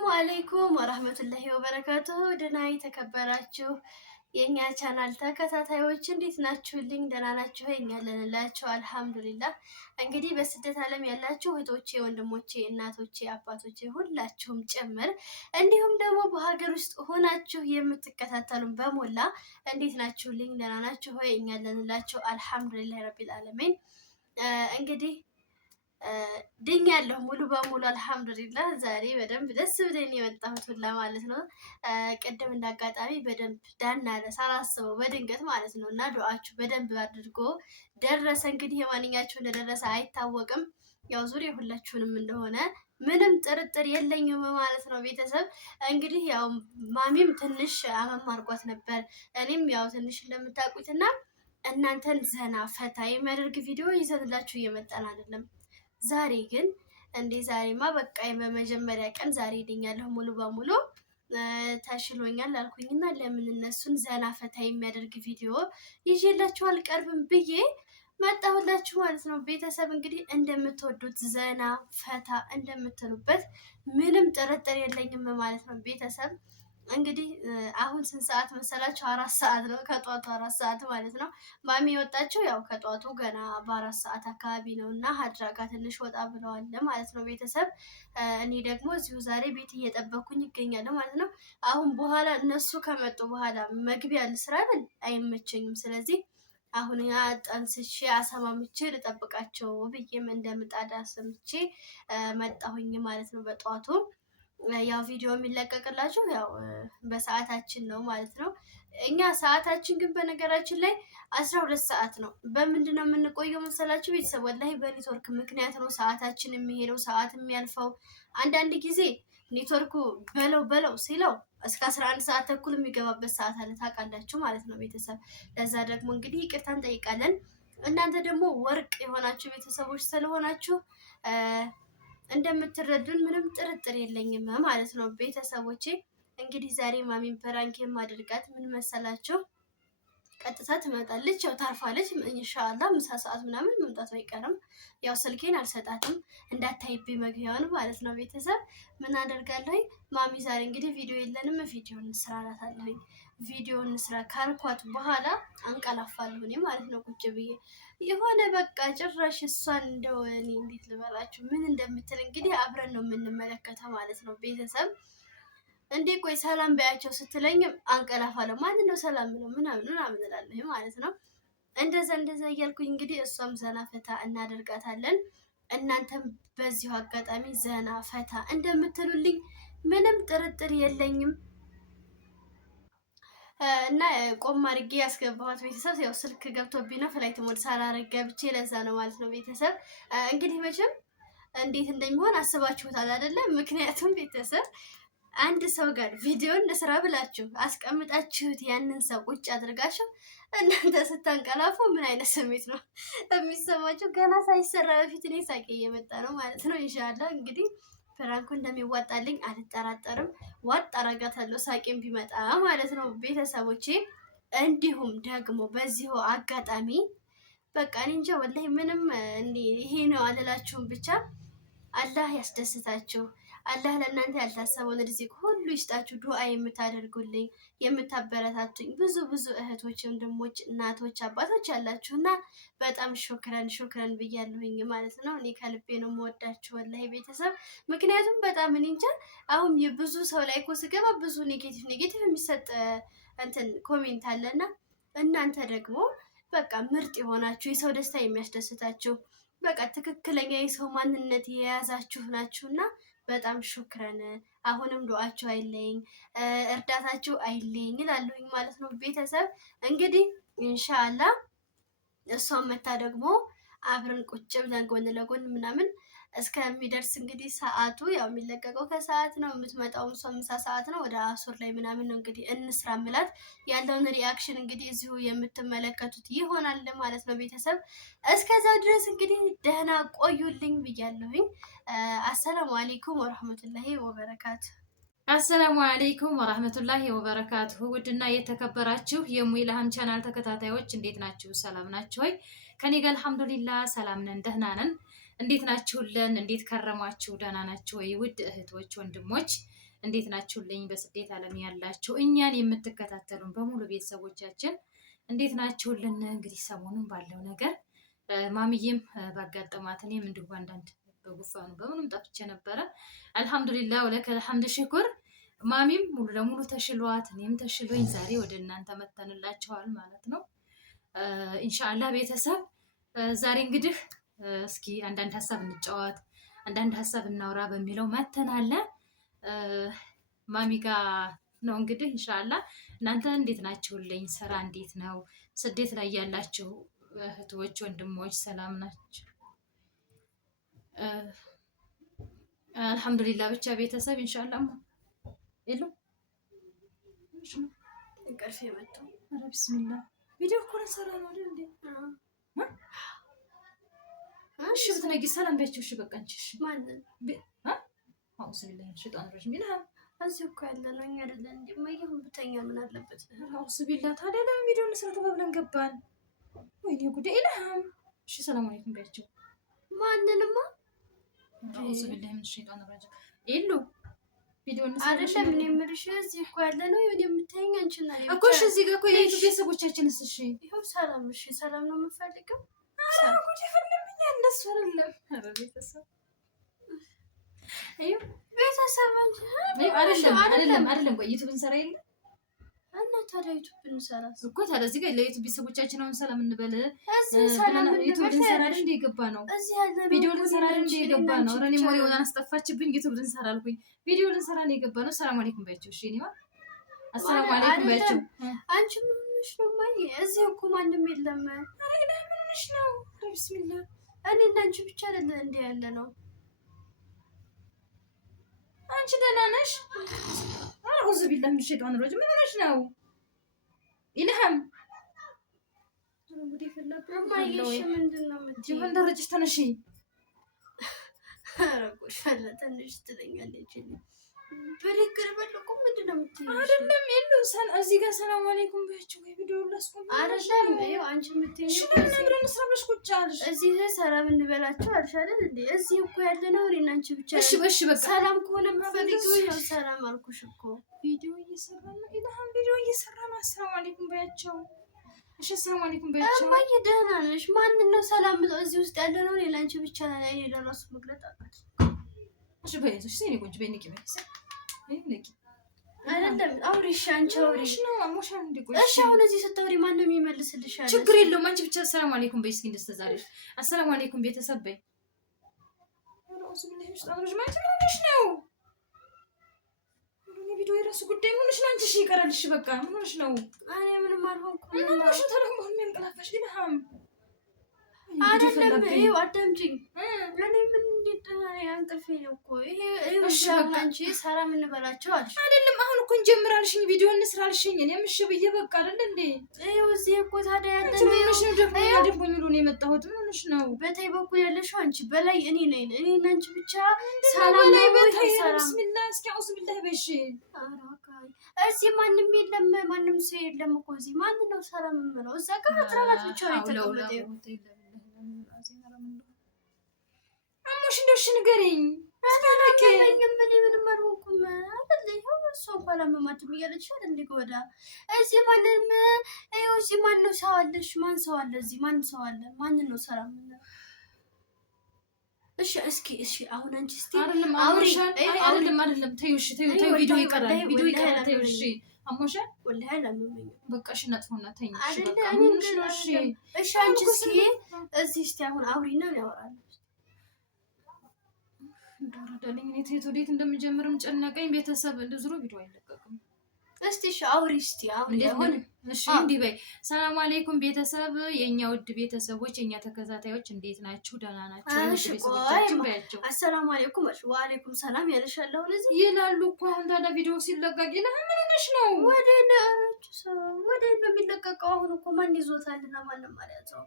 አሰላሙ አለይኩም ወራህመቱላሂ ወበረካቱሁ። ደህና የተከበራችሁ የኛ ቻናል ተከታታዮች እንዴት ናችሁልኝ? ደህና ናችሁ? እኛ አለንላችሁ አልሐምዱሊላህ። እንግዲህ በስደት ዓለም ያላችሁ እህቶቼ፣ ወንድሞቼ፣ እናቶቼ፣ አባቶቼ ሁላችሁም ጭምር እንዲሁም ደግሞ በሀገር ውስጥ ሆናችሁ የምትከታተሉን በሞላ እንዴት ናችሁልኝ? ደህና ናችሁ ሆይ? እኛ አለንላችሁ አልሐምዱሊላህ ረቢል ዓለሚን። እንግዲህ ድኛለሁ ሙሉ በሙሉ አልሐምዱሊላህ። ዛሬ በደንብ ደስ ብሎኝ የመጣሁት ሁላ ማለት ነው። ቅድም እንዳጋጣሚ በደንብ ዳናለ ሳላስበው በድንገት ማለት ነው። እና ዱዓችሁ በደንብ አድርጎ ደረሰ። እንግዲህ የማንኛችሁ እንደደረሰ አይታወቅም። ያው ዙሪያ ሁላችሁንም እንደሆነ ምንም ጥርጥር የለኝም ማለት ነው። ቤተሰብ እንግዲህ ያው ማሚም ትንሽ አመም አድርጓት ነበር። እኔም ያው ትንሽ እንደምታውቁትና እናንተን ዘና ፈታ የሚያደርግ ቪዲዮ ይዘንላችሁ እየመጣን አይደለም። ዛሬ ግን ዛሬማ በቃ በመጀመሪያ ቀን ዛሬ ድኛለሁ ሙሉ በሙሉ ተሽሎኛል አልኩኝና ለምን እነሱን ዘና ፈታ የሚያደርግ ቪዲዮ ይዤላችሁ አልቀርብም ብዬ መጣሁላችሁ ማለት ነው። ቤተሰብ እንግዲህ እንደምትወዱት ዘና ፈታ እንደምትሉበት ምንም ጥርጥር የለኝም ማለት ነው። ቤተሰብ እንግዲህ አሁን ስንት ሰዓት መሰላችሁ? 4 ሰዓት ነው፣ ከጧቱ 4 ሰዓት ማለት ነው። ማሚ የወጣችው ያው ከጧቱ ገና በ4 ሰዓት አካባቢ ነው እና ሀድራ ጋር ትንሽ ወጣ ብለዋል ማለት ነው። ቤተሰብ እኔ ደግሞ እዚሁ ዛሬ ቤት እየጠበኩኝ ይገኛለሁ ማለት ነው። አሁን በኋላ እነሱ ከመጡ በኋላ መግቢያ ልስራ ብል አይመቸኝም። ስለዚህ አሁን ጠንስሼ አሰማምቼ ልጠብቃቸው ብዬም እንደምጣዳ ሰምቼ መጣሁኝ ማለት ነው በጧቱ። ያው ቪዲዮ የሚለቀቅላችሁ ያው በሰዓታችን ነው ማለት ነው። እኛ ሰዓታችን ግን በነገራችን ላይ 12 ሰዓት ነው። በምንድን ነው የምንቆየው መሰላችሁ ቤተሰብ? ወላሂ በኔትወርክ ምክንያት ነው ሰዓታችን የሚሄደው ሰዓት የሚያልፈው። አንዳንድ ጊዜ ኔትወርኩ በለው ሲለው እስከ 11 ሰዓት ተኩል የሚገባበት ሰዓት አለ፣ ታውቃላችሁ ማለት ነው ቤተሰብ። ለዛ ደግሞ እንግዲህ ይቅርታ እንጠይቃለን። እናንተ ደግሞ ወርቅ የሆናችሁ ቤተሰቦች ስለሆናችሁ እንደምትረዱን ምንም ጥርጥር የለኝም ማለት ነው ቤተሰቦቼ። እንግዲህ ዛሬ ማሚን ፕራንክ የማደርጋት ምን መሰላችሁ? ቀጥታ ትመጣለች፣ ያው ታርፋለች ኢንሻአላህ። ምሳ ሰዓት ምናምን መምጣቱ አይቀርም። ያው ስልኬን አልሰጣትም እንዳታይብኝ መግቢያውን ማለት ነው ቤተሰብ። ምን አደርጋለሁ? ማሚ ዛሬ እንግዲህ ቪዲዮ የለንም፣ ቪዲዮ እንስራ እላታለሁ። ቪዲዮ እንስራ ካልኳት በኋላ አንቀላፋለሁ እኔ ማለት ነው ቁጭ ብዬ የሆነ በቃ ጭራሽ እሷን እንደው እኔ እንዴት ልበላችሁ ምን እንደምትል እንግዲህ አብረን ነው የምንመለከተው ማለት ነው ቤተሰብ። እንዴ ቆይ ሰላም በያቸው ስትለኝም አንቀላፋለሁ። ማን ነው ሰላም ብለው ምናምን እላለሁ ማለት ነው። እንደዛ እያልኩኝ እንግዲህ እሷም ዘና ፈታ እናደርጋታለን። እናንተም በዚሁ አጋጣሚ ዘና ፈታ እንደምትሉልኝ ምንም ጥርጥር የለኝም። እና ቆም አድርጌ ያስገባኋት ቤተሰብ ያው ስልክ ገብቶብኝ ነው ፍላይት ሞድ ሳላረግ ገብቼ ለዛ ነው ማለት ነው ቤተሰብ። እንግዲህ መቼም እንዴት እንደሚሆን አስባችሁታል አይደለ? ምክንያቱም ቤተሰብ አንድ ሰው ጋር ቪዲዮን ለስራ ብላችሁ አስቀምጣችሁት ያንን ሰው ቁጭ አድርጋችሁ እናንተ ስታንቀላፉ ምን አይነት ስሜት ነው የሚሰማችሁ? ገና ሳይሰራ በፊት እኔ ሳቄ እየመጣ ነው ማለት ነው። ኢንሻአላህ እንግዲህ ፍራንኩ እንደሚዋጣልኝ አልጠራጠርም። ዋጥ አረጋታለሁ ሳቄም ቢመጣ ማለት ነው ቤተሰቦቼ። እንዲሁም ደግሞ በዚሁ አጋጣሚ በቃ እኔ እንጃ ወላሂ ምንም ይሄ ነው አልላችሁም። ብቻ አላህ ያስደስታችሁ። አላህ ለእናንተ ያልታሰበውን ርዚቅ ሁሉ ይስጣችሁ። ዱዓ የምታደርጉልኝ የምታበረታቱኝ ብዙ እህቶች፣ ወንድሞች፣ እናቶች፣ አባቶች ያላችሁና በጣም ሹክረን ብያለሁኝ ማለት ነው። እኔ ከልቤ ነው የምወዳችሁ ወላሂ ቤተሰብ። ምክንያቱም በጣም እኔ እንጃ አሁን የብዙ ሰው ላይ እኮ ስገባ ብዙ ኔጌቲቭ የሚሰጥ እንትን ኮሜንት አለና እናንተ ደግሞ በቃ ምርጥ የሆናችሁ የሰው ደስታ የሚያስደስታችሁ በቃ ትክክለኛ የሰው ማንነት የያዛችሁ ናችሁና በጣም ሹክረን። አሁንም ዱዓችሁ አይለኝ፣ እርዳታችሁ አይለኝ ይላሉኝ ማለት ነው ቤተሰብ። እንግዲህ ኢንሻአላህ እሷን መታ ደግሞ አብረን ቁጭ ብለን ጎን ለጎን ምናምን እስከሚደርስ እንግዲህ ሰዓቱ ያው የሚለቀቀው ከሰዓት ነው። የምትመጣው እሷ ምሳ ሰዓት ነው፣ ወደ አሱር ላይ ምናምን ነው እንግዲህ እንስራ ምላት ያለውን ሪአክሽን እንግዲህ እዚሁ የምትመለከቱት ይሆናል ማለት ነው ቤተሰብ። እስከዛው ድረስ እንግዲህ ደህና ቆዩልኝ ብያለሁኝ። አሰላሙ አለይኩም ወራህመቱላሂ ወበረካቱ። አሰላሙ አለይኩም ወራህመቱላሂ ወበረካቱ። ውድና የተከበራችሁ የሙኢልሃም ቻናል ተከታታዮች እንዴት ናችሁ? ሰላም ናችሁ ወይ? ከኔ ጋር አልሐምዱሊላህ ሰላም ነን፣ ደህና ነን። እንዴት ናችሁልን? እንዴት ከረማችሁ? ደህና ናችሁ ወይ? ውድ እህቶች ወንድሞች እንዴት ናችሁልኝ? በስደት ዓለም ያላችሁ እኛን የምትከታተሉን በሙሉ ቤተሰቦቻችን እንዴት ናችሁልን? እንግዲህ ሰሞኑን ባለው ነገር ማሚዬም ባጋጠማት እኔም እንዲሁ አንዳንድ በጉፋኑ በምንም ጠፍቼ ነበረ። አልሐምዱሊላህ ወለከል ሐምድ ሽኩር። ማሚም ሙሉ ለሙሉ ተሽሏት እኔም ተሽሎኝ ዛሬ ወደ እናንተ መተንላችኋል ማለት ነው። ኢንሻአላህ ቤተሰብ ዛሬ እንግዲህ እስኪ አንዳንድ ሀሳብ እንጫወት፣ አንዳንድ ሀሳብ እናውራ በሚለው መተናለ ማሚ ጋር ነው እንግዲህ ኢንሻአላህ። እናንተ እንዴት ናችሁልኝ? ስራ እንዴት ነው? ስደት ላይ ያላችሁ እህቶች ወንድሞች ሰላም ናችሁ? አልሐምዱሊላህ ብቻ ቤተሰብ ኢንሻአላህ የሉ እንቅልፍ የመጣው ኧረ ቢስሚላህ ቪዲዮ እኮ ልንሰራ ነው አይደል እንዴ? እሺ ብትነጊ ሰላም ቢያቸው። እሺ በቃ አንቺ እሺ ማንን አውስ ቢላሂ ሸይጣን ረጅም ይልሃም እዚህ እኮ ያለ ነው እኛ አይደለን እንዴ? ማየሁን ብተኛ ምን አለበት? አውስ ቢላሂ ታዲያ ለምን ቪዲዮ እንስራ ተባብለን ገባን? ወይኔ ጉዴ ይልሃም። እሺ ሰላም አለይኩም ቢያቸው። ማንንማ አውስ ቢላሂ ምን ሸይጣን ረጅም ይሉ ቪዲዮ እንስራ አይደለም። እኔ የምልሽ እዚህ እኮ ያለ ነው ይሁን የምታየኝ አንቺ እና እኔ እኮ። እሺ እዚህ ጋር እኮ የዩቲዩብ ቤተሰቦቻችንስ እሺ ይኸው ሰላም። እሺ ሰላም ነው የምፈልገው። ኧረ ጉዴ ፈለምኛ እንደሱ አይደለም። ኧረ ቤተሰብ አዩ ቤተሰብ አንቺ አይደለም። ቆይ ዩቲዩብ እንሰራ የለ እና ታዲያ ዩቲዩብ እንሰራ እኮ ታዲያ እዚህ ጋር ለዩቲዩብ ቤተሰቦቻችን አሁን ሰላም እንበል። እዚህ ሰላም ዩቲዩብ ልንሰራ እንደ የገባ ነው። እዚህ ያለ ነው ቪዲዮ ልንሰራ እንደ የገባ ነው። እኔ ሞሪ ወጣን አስጠፋችብኝ። ዩቲዩብ ልንሰራ አልኩኝ። ቪዲዮ ልንሰራ ነው የገባ ነው። ሰላም አለይኩም ባያቸው። እሺ እኔማ አሰላሙ አለይኩም ባያቸው። አንቺ ምን ሆነሽ ነው ማይ? እዚህ እኮ ማንም የለም። አረ ምን ሆነሽ ነው? ቢስሚላህ እኔ እና አንቺ ብቻ አይደለ እንደ ያለ ነው። አንቺ ደህና ነሽ? አውዙ ቢላሂ ሚነ ሸይጣን ረጂም። ምን ሆነሽ ነው? ኢልሃም እንግዲህ ፈለብኝ ማይሽ ምንድነው የምትይው? ምን ደረጃሽ? ተነሺ። ኧረ ቆይ ፈለ ትንሽ ትለኛለች። በልግር በልቁ ምንድነው የምትይው? አይደለም የሉ እዚህ ጋር ሰላም አለይኩም ባያቸው። ወይ ቪዲዮ ላስቆም አይደለም ይኸው አንቺ የምትይው እሺ ምን ብለን ስራብሽ ቁጭ አልሽ? እዚህ ሰላም እንበላቸው አልሽ አይደል እንዴ? እዚህ እኮ ያለ ነው እኔና አንቺ ብቻ። እሺ በቃ ሰላም ከሆነ የምትፈልጊው ይኸው ሰላም አልኩሽ እኮ። ቪዲዮ እየሰራ ነው ኢልሃም፣ ቪዲዮ እየሰራ ነው። አሰላሙ አለይኩም ባያቸው። እሺ አሰላሙ አለይኩም ባያቸው። እማዬ ደህና ነሽ? ማንን ነው ሰላም ብለው? እዚህ ውስጥ ያለ ነው እኔና አንቺ ብቻ ነን። እኔ ለራሱ መግለጥ አቃት። እሺ በይዘሽ እኔ ቆንጆ በይንቂ በይሰ ነቂ አይደለም አውሪ። እሺ አንቺ አውሪ ነው አሞሻል እንዴ? ቆይ እሺ አሁን እዚህ ስታወሪ ማን ነው የሚመልስልሽ? አለ ችግር የለውም። አንቺ ብቻ ሰላም አለይኩም በይ እስኪ እንደስተዛለሽ። አሰላሙ አለይኩም ቤተሰብ በይ። ራሱ ምን ይሄሽ ታውሪሽ ማለት ነው? ቪዲዮ የራሱ ጉዳይ ምን ሆነሽ ነው አንቺ? እሺ ይቀራልሽ በቃ ምን ሆነሽ ነው? እኔ ምንም አልሆንኩም። እና ማሽ ተለምቦ ምን እንቀላፋሽ ኢልሃም አይደለም ይኸው አዳምጪኝ። እኔ ምን እንዴት አንቅልፌ ነው እኮ ይሄ አንቺ ሰላም እንበላቸው አልሽ አይደለም? አሁን እኮ እንጀምራልሽኝ ቪዲዮ እንስራልሽኝ። እኔም እሺ ብዬ በቃ አይደል እንዴ? ይኸው እዚህ እኮ ታዲያ ያለ ነው ደግሞ ብሎ ነው የመጣሁት። ምን ሆነሽ ነው? በታይ በኩል ያለሽው አንቺ በላይ እኔ ነኝ። እኔ እና አንቺ ብቻ ሰላም ላይ በታይ ሰላም። ቢስሚላህ እስኪ አውስ ቢላህ በሽ እዚህ ማንም የለም፣ ማንም ሰው የለም እኮ እዚህ። ማን ነው ሰላም የምለው? እዛ ጋር አትራባት ብቻ ነው የተቀመጠው። አሞሽ እንደውሽ ንገሪኝ። አናገረኝም እኔ ምንም አልሆንኩም አይደል? ይኸው እሷ እንኳን አመማትም እያለች አይደል እንደ ጎዳ እዚህ ማንም ይኸው እዚህ ማን ነው ሰው አለሽ? ማን ሰው አለ እዚህ? ማን ሰው አለ? ማንን ነው ሰላም ነው? እሺ እስኪ እሺ አሁን አንቺ እስቲ አይደለም ተይው። እሺ ተይው ቪዲዮ ይቀራል ተይው። እሺ አሞሻል ወላሂ አላመመኝም። በቃ እሺ እናጥፎና ተይኝ። እሺ በቃ እሺ አንቺ እስኪ እዚህ እስቲ አሁን አውሪና ያወራል እንደወረደልኝ እኔ ተይቶ ወዴት እንደምጀምርም ጨነቀኝ። ቤተሰብ ዙሮ ቪዲዮ አይለቀቅም። እስቲ እሺ አውሪ እስቲ አውሪ አሁን እሺ እንዲህ በይ። ሰላም አለይኩም ቤተሰብ፣ የኛ ውድ ቤተሰቦች፣ የኛ ተከታታዮች እንዴት ናችሁ? ደህና ናችሁ? ውድ ቤተሰቦቻችን በያቸው። አሰላሙ አለይኩም ወአለይኩም ሰላም ያለሻለሁ ለዚህ ይላሉ እኮ አሁን ታዲያ ቪዲዮ ሲለቀቅ ይላል። ምን ሆነሽ ነው? ወዴት ነው የሚለቀቀው? አሁን እኮ ማን ይዞታልና ማንም አልያዘው።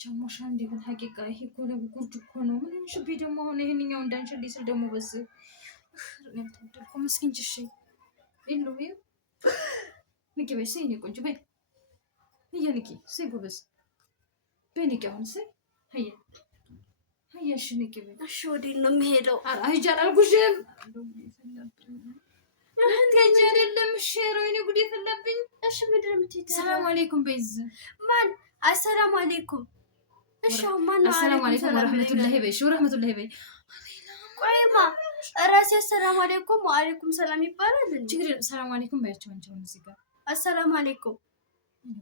ቻሞሻ እንዴ ግን ሀቂቃ ይሄ እኮ ነው ጉድ እኮ ነው። ምን ሆነሽ ደግሞ አሁን ይሄንኛው እንዳንችልኝ ስል ደግሞ በስ ያልተደልኩ መስኪን እሺ ኢሉ ይሄ ንቂ በይ ሲኒ ቆንጆ በይ ንቂ ንቂ ሲጉብስ በንቂ አሁን ሰይ هيا هيا እሺ ንቂ በይ እሺ ወዴት ነው የምሄደው አይጃ አላልኩሽም አንተ አይደለም እሺ ወይኔ ጉዴ ፈለብኝ እሺ ምንድን ነው የምትይው ሰላም አለይኩም በይዝ ማን አሰላሙ አለይኩም እሺ ማን ነው አሰላሙ አለይኩም ወራህመቱላሂ በይ እሺ ወራህመቱላሂ በይ ቆይማ እራሴ አሰላሙ አለይኩም ወአለይኩም ሰላም ይባላል እንጂ ችግር ሰላም አለይኩም ባያቸው አንቺ አሁን እዚህ ጋር አሰላሙ አለይኩም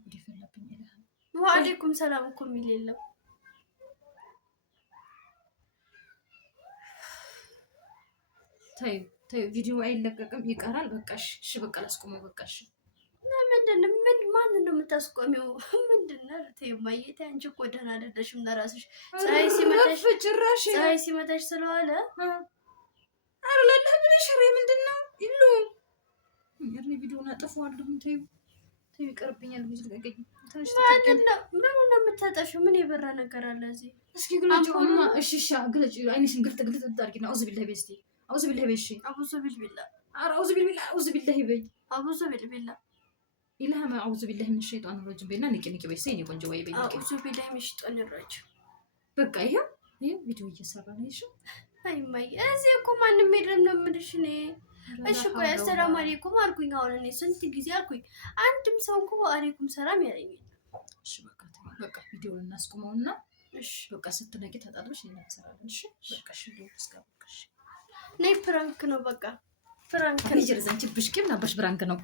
ጉዴ ፈለብኝ ኢላህ ወአለይኩም ሰላም እኮ የሚል የለም ተይ ቪዲዮ አይለቀቅም ይቀራል በቃሽ እሺ በቃ ላስቆመው በቃሽ ምንድነው ምን ማን ነው የምታስቆሚው ምንድነው ተይ ማየት አንቺ እኮ ደህና አይደለሽም ለራስሽ ፀሐይ ሲመታሽ ስለዋለ አረላህ ብለሽ ምንድነው ይሉ ያኔ ቪዲዮውን አጠፋዋለሁ ተይ ይቀርብኛል ብዙ ለቀቀኝ ትንሽ ምንድነው ምን ነው የምታጠፊው ምን የበራ ነገር አለ እዚህ እስኪ ግለጪውማ እሺ ግለጪ አይንሽን ግልጥ አድርጊና አውዝ ቢላሂ በስቲ አውዝ ቢላሂ በሽ አውዝ ቢላሂ አውዝ ቢላሂ በይ አውዝ ቢላሂ ኢላማ አውዝ ቢላሂ ምን ሸይጣን ረጅም በይና ንቂ በይ ሰይኔ ቆንጆ ወይ በይ አውዝ ቢላሂ ምን ሸይጣን ረጅም በቃ ይሄው ቪዲዮ እየሰራ ነው እሺ አይ ማይ እዚህ እኮ ማንም የለም ነው የምልሽ እኔ እሺ ቆይ አሰላሙ አለይኩም አልኩኝ አሁን እኔ ስንት ጊዜ አልኩኝ አንድም ሰው እንኳን ወአለይኩም ሰላም ያለኝ እሺ በቃ ቪዲዮውን እናስቆመውና እሺ በቃ ስትነቂ ተጣጥበሽ ነው እንሰራለን እሺ በቃ እሺ ነይ ፕራንክ ነው በቃ ፕራንክ ነው ይጀርዘንቺ ብሽኪም ናበሽ ፕራንክ ነው